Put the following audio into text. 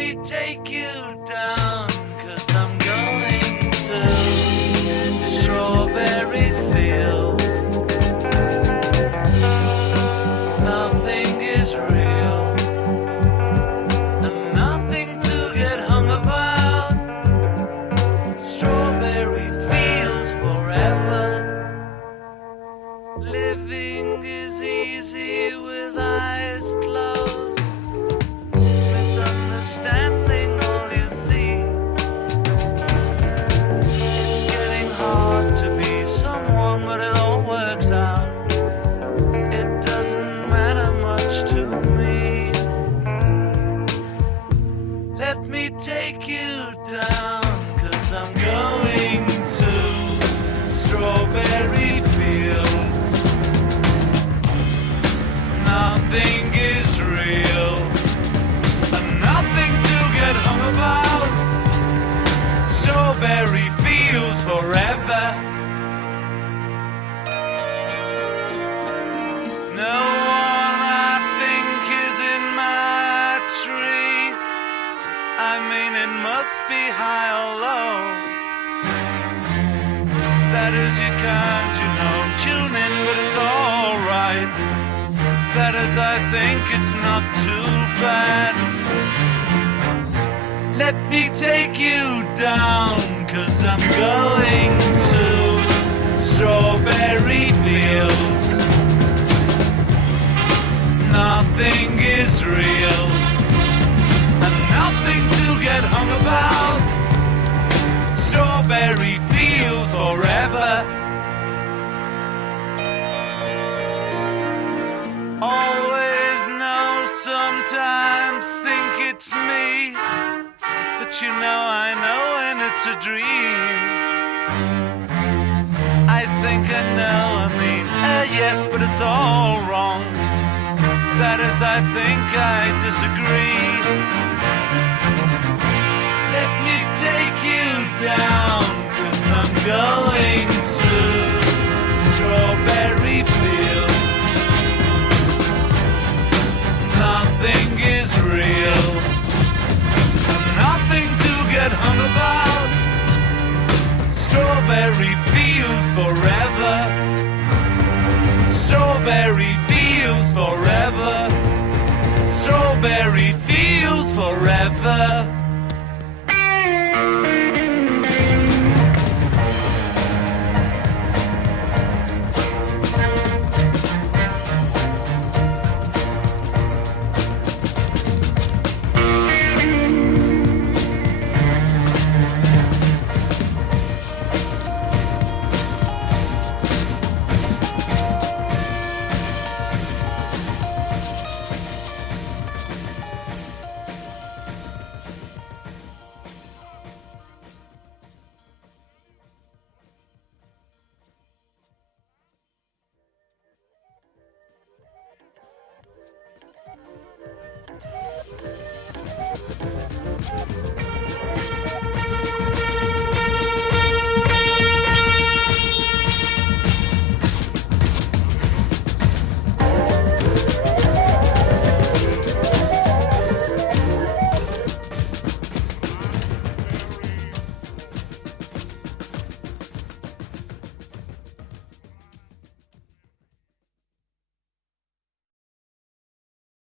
me take you down, 'cause I'm going to strawberry fields. Nothing is real, and nothing to get hung about. Strawberry fields forever. Living is easy with eyes closed. Misunderstanding all you see. It's getting hard to be someone, but it all works out. It doesn't matter much to me. Let me take you down, 'cause I'm going to strawberry fields. Nothing is real, and nothing to get hung about. Strawberry fields forever. No one I think is in my tree. I mean, it must be high or low. That is, you can't, tune in, but it's alright. That is, I think it's not too bad. Let me take you down, 'cause I'm going to strawberry fields. Nothing is real, and nothing to get hung about. Strawberry fields forever. Always know, sometimes think it's me, but I know when it's a dream. I think I know, yes, but it's all wrong. That is, I think I disagree. Let me take you down, 'cause I'm going to strawberry fields. Nothing is real, nothing to get hung about. Strawberry fields forever. Strawberry fields forever. Strawberry fields forever.